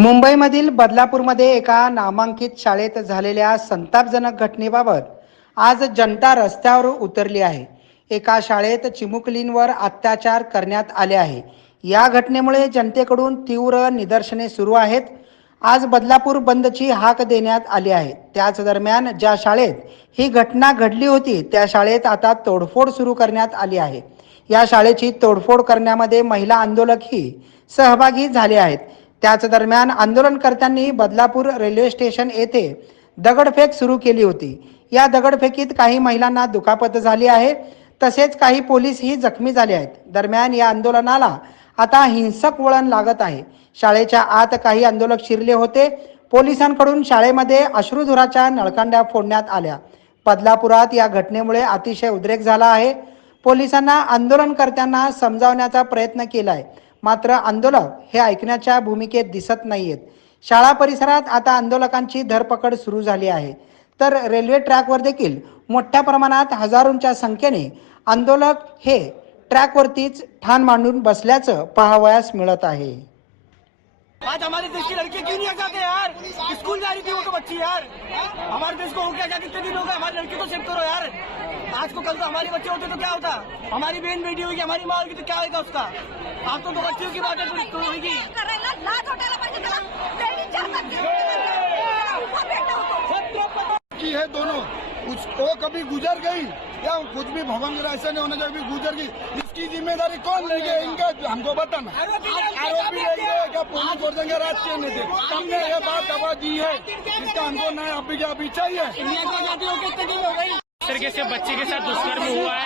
मुंबईमधील बदलापूरमध्ये एका नामांकित शाळेत झालेल्या संतापजनक घटनेबाबत आज जनता रस्त्यावर उतरली आहे. एका शाळेत चिमुकलींवर अत्याचार करण्यात आले आहे. या घटनेमुळे जनतेकडून तीव्र निदर्शने सुरू आहेत. आज बदलापूर बंदची हाक देण्यात आली आहे. त्याच दरम्यान ज्या शाळेत ही घटना घडली होती त्या शाळेत आता तोडफोड सुरू करण्यात आली आहे. या शाळेची तोडफोड करण्यामध्ये महिला आंदोलकही सहभागी झाले आहेत. त्याच दरम्यान आंदोलनकर्त्यांनी बदलापूर रेल्वे स्टेशन येथे दगडफेक सुरू केली होती. या दगडफेकीत काही महिलांना दुखापत झाली आहे, तसेच काही पोलीसही जखमी झाले आहेत. दरम्यान या आंदोलनाला आता हिंसक वळण लागत आहे. शाळेच्या आत काही आंदोलक शिरले होते. पोलिसांकडून शाळेमध्ये अश्रुधुराच्या नळकांड्या फोडण्यात आल्या. बदलापुरात या घटनेमुळे अतिशय उद्रेक झाला आहे. पोलिसांना आंदोलनकर्त्यांना समजावण्याचा प्रयत्न केलाय, मात्र आंदोलक हे ऐकण्याच्या भूमिकेत दिसत नाहीयेत. शाळा परिसरात आता आंदोलकांची धरपकड सुरू झाली आहे. तर रेल्वे ट्रॅकवर देखील मोठ्या प्रमाणात हजारोंच्या संख्येने आंदोलक हे ट्रॅकवरतीच ठाण मांडून बसल्याचं पाहावयास मिळत आहे. आज हमारे देश की लड़कियां क्यों नहीं आ जाते यार? स्कूल जा रही थी वो तो बच्ची यार। हमारे देश को हो गया क्या? कितने दिन हो गए? हमारी लड़की तो सेव करो यार। आज को कल तो हमारे बच्चे होते तो क्या होता? हमारी बहन बेटी होगी, हमारी माँ होगी तो क्या होगा उसका? आप तो बच्चियों की बात होगी। है दोनों वो कभी गुजर गई या कुछ भी भवन ऐसा नहीं होना चाहिए, गुजर गई। इसकी जिम्मेदारी कौन लेंगे? इनका हमको बताना। आरोपी लेंगे क्या पुलिस और देंगे? राजकीय नेता हमने ये बात दबा दी है, इसका हमको न्याय अभी चाहिए। तरीके से बच्चे के साथ दुष्कर्म हुआ है।